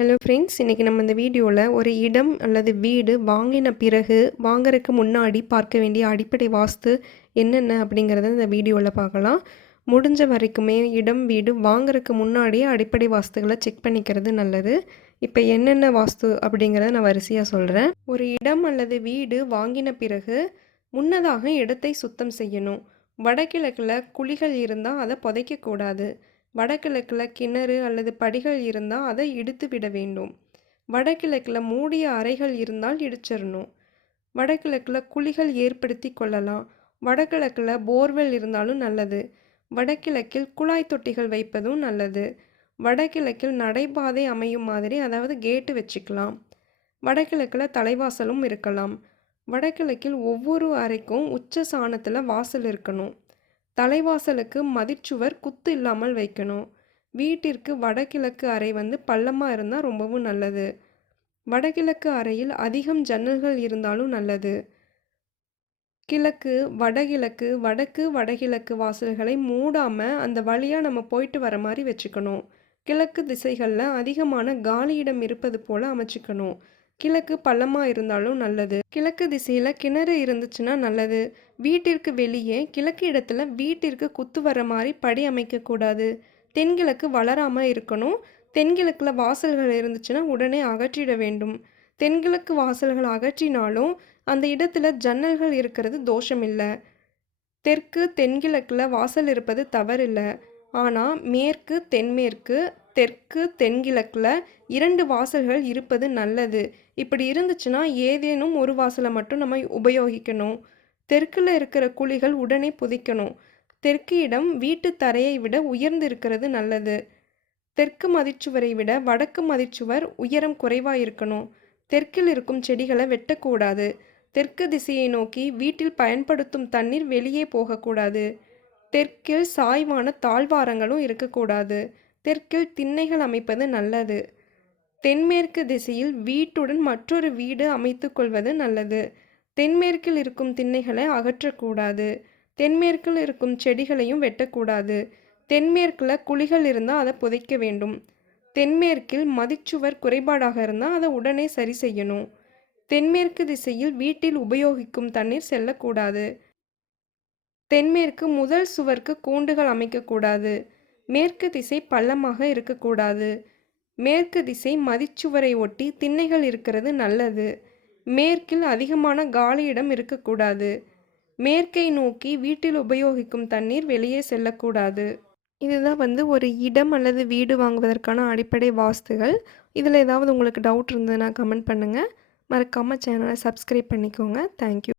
Hello friends, இன்றைக்கி நம்ம இந்த வீடியோவில் ஒரு இடம் அல்லது வீடு வாங்கின பிறகு வாங்குறதுக்கு முன்னாடி பார்க்க வேண்டிய அடிப்படை வாஸ்து என்னென்ன அப்படிங்கிறத இந்த வீடியோவில் பார்க்கலாம். முடிஞ்ச வரைக்குமே இடம் வீடு வாங்குறதுக்கு முன்னாடியே அடிப்படை வாஸ்துகளை செக் பண்ணிக்கிறது நல்லது. இப்போ என்னென்ன வாஸ்து அப்படிங்கிறத நான் வரிசையாக சொல்கிறேன். ஒரு இடம் அல்லது வீடு வாங்கின பிறகு முன்னதாக இடத்தை சுத்தம் செய்யணும். வடகிழக்கில் குழிகள் இருந்தால் அதை புதைக்கக்கூடாது. வடகிழக்கில் கிணறு அல்லது படிகள் இருந்தால் அதை இடித்து விட வேண்டும். வடகிழக்கில் மூடிய அறைகள் இருந்தால் இடிச்சிடணும். வடகிழக்கில் குழிகள் ஏற்படுத்தி கொள்ளலாம். வடகிழக்கில் போர்வெல் இருந்தாலும் நல்லது. வடகிழக்கில் குழாய் தொட்டிகள் வைப்பதும் நல்லது. வடகிழக்கில் நடைபாதை அமையும் மாதிரி, அதாவது கேட்டு வச்சுக்கலாம். வடகிழக்கில் தலைவாசலும் இருக்கலாம். வடகிழக்கில் ஒவ்வொரு அறைக்கும் உச்ச சாணத்தில் வாசல் இருக்கணும். தலைவாசலுக்கு மதிச்சுவர் குத்து இல்லாமல் வைக்கணும். வீட்டிற்கு வடகிழக்கு அறை பள்ளமாக இருந்தால் ரொம்பவும் நல்லது. வடகிழக்கு அறையில் அதிகம் ஜன்னல்கள் இருந்தாலும் நல்லது. கிழக்கு வடகிழக்கு வடக்கு வடகிழக்கு வாசல்களை மூடாமல் அந்த வழியாக நம்ம போயிட்டு வர மாதிரி வச்சுக்கணும். கிழக்கு திசைகளில் அதிகமான காலியிடம் இருப்பது போல் அமைச்சிக்கணும். கிழக்கு பள்ளமாக இருந்தாலும் நல்லது. கிழக்கு திசையில் கிணறு இருந்துச்சுன்னா நல்லது. வீட்டிற்கு வெளியே கிழக்கு இடத்துல வீட்டிற்கு குத்து வர மாதிரி படி அமைக்கக்கூடாது. தென்கிழக்கு வளராமல் இருக்கணும். தென்கிழக்கில் வாசல்கள் இருந்துச்சுன்னா உடனே அகற்றிட வேண்டும். தென்கிழக்கு வாசல்கள் அகற்றினாலும் அந்த இடத்துல ஜன்னல்கள் இருக்கிறது தோஷம் இல்லை. தெற்கு தென்கிழக்கில் வாசல் இருப்பது தவறில்லை. ஆனால் மேற்கு தென்மேற்கு தெற்கு தென்கிழக்கில் 2 வாசல்கள் இருப்பது நல்லது. இப்படி இருந்துச்சுன்னா ஏதேனும் ஒரு வாசலை மட்டும் நம்ம உபயோகிக்கணும். தெற்கில் இருக்கிற குழிகள் உடனே புதைக்கணும். தெற்கு இடம் வீட்டு தரையை விட உயர்ந்து இருக்கிறது நல்லது. தெற்கு மதிச்சுவரை விட வடக்கு மதிச்சுவர் உயரம் குறைவாக இருக்கணும். தெற்கில் இருக்கும் செடிகளை வெட்டக்கூடாது. தெற்கு திசையை நோக்கி வீட்டில் பயன்படுத்தும் தண்ணீர் வெளியே போகக்கூடாது. தெற்கில் சாய்வான தாழ்வாரங்களும் இருக்கக்கூடாது. தெற்கில் திண்ணைகள் அமைப்பது நல்லது. தென்மேற்கு திசையில் வீட்டுடன் மற்றொரு வீடு அமைத்து கொள்வது நல்லது. தென்மேற்கில் இருக்கும் திண்ணைகளை அகற்றக்கூடாது. தென்மேற்கில் இருக்கும் செடிகளையும் வெட்டக்கூடாது. தென்மேற்கில் குழிகள் இருந்தால் அதை புதைக்க வேண்டும். தென்மேற்கில் மதிச்சுவர் குறைபாடாக இருந்தால் அதை உடனே சரி செய்யணும். தென்மேற்கு திசையில் வீட்டில் உபயோகிக்கும் தண்ணீர் செல்லக்கூடாது. தென்மேற்கு முதல் சுவருக்கு கூண்டுகள் அமைக்கக்கூடாது. மேற்கு திசை பள்ளமாக இருக்கக்கூடாது. மேற்கு திசை மதிச்சுவரை ஒட்டி திண்ணைகள் இருக்கிறது நல்லது. மேற்கில் அதிகமான காலியிடம் இருக்கக்கூடாது. மேற்கை நோக்கி வீட்டில் உபயோகிக்கும் தண்ணீர் வெளியே செல்லக்கூடாது. இதுதான் ஒரு இடம் அல்லது வீடு வாங்குவதற்கான அடிப்படை வாஸ்துகள். இதில் ஏதாவது உங்களுக்கு டவுட் இருந்ததுன்னா கமெண்ட் பண்ணுங்கள். மறக்காமல் சேனலை சப்ஸ்கிரைப் பண்ணிக்கோங்க. தேங்க்யூ.